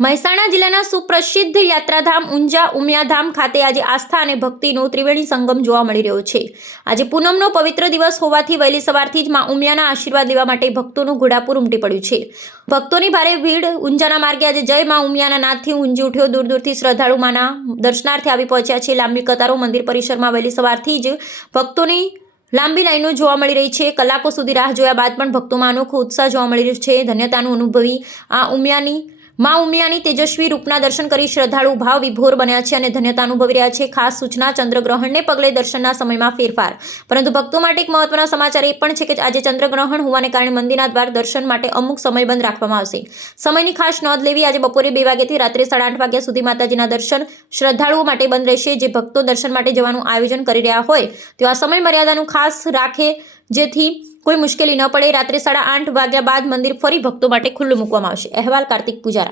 મહેસાણા જિલ્લાના સુપ્રસિદ્ધ યાત્રાધામ ઊંઝા ઉમિયાધામ ખાતે આજે આસ્થા અને ભક્તિનો ત્રિવેણી સંગમ જોવા મળી રહ્યો છે। આજે પૂનમનો પવિત્ર દિવસ હોવાથી વહેલી સવારથી જ માં ઉમિયાના આશીર્વાદ લેવા માટે ભક્તોનું ઘોડાપુર ઉમટી પડ્યું છે। ભક્તોની ભારે ભીડ ઊંઝાના માર્ગે આજે જય માં ઉમિયાના નાદથી ઊંઝી ઉઠ્યો। દૂર દૂરથી શ્રદ્ધાળુ માના દર્શનાર્થે આવી પહોંચ્યા છે। લાંબી કતારો મંદિર પરિસરમાં વહેલી સવારથી જ ભક્તોની લાંબી લાઈનો જોવા મળી રહી છે। કલાકો સુધી રાહ જોયા બાદ પણ ભક્તોમાં અનોખો ઉત્સાહ જોવા મળી રહ્યો છે। ધન્યતાનું અનુભવી આ માં ઉમિયાની તેજસ્વી રૂપના દર્શન કરી શ્રદ્ધાળુ ભાવ વિભોર બન્યા છે અને ધન્યતા અનુભવી રહ્યા છે। ખાસ સૂચના ચંદ્રગ્રહણને પગલે દર્શનના સમયમાં ફેરફાર, પરંતુ ભક્તો માટે એક મહત્વના સમાચાર એ પણ છે કે આજે ચંદ્રગ્રહણ હોવાને કારણે મંદિરના દ્વાર દર્શન માટે અમુક સમય બંધ રાખવામાં આવશે। સમયની ખાસ નોંધ લેવી, આજે બપોરે 2 વાગ્યાથી રાત્રે 8:30 વાગ્યા સુધી માતાજીના દર્શન શ્રદ્ધાળુઓ માટે બંધ રહેશે। જે ભક્તો દર્શન માટે જવાનું આયોજન કરી રહ્યા હોય તેઓ આ સમય મર્યાદાનું ખાસ રાખે જેથી કોઈ મુશ્કેલી ન પડે। રાત્રે 8:30 વાગ્યા બાદ મંદિર ફરી ભક્તો માટે ખુલ્લું મૂકવામાં આવશે। અહેવાલ કાર્તિક પૂજારા।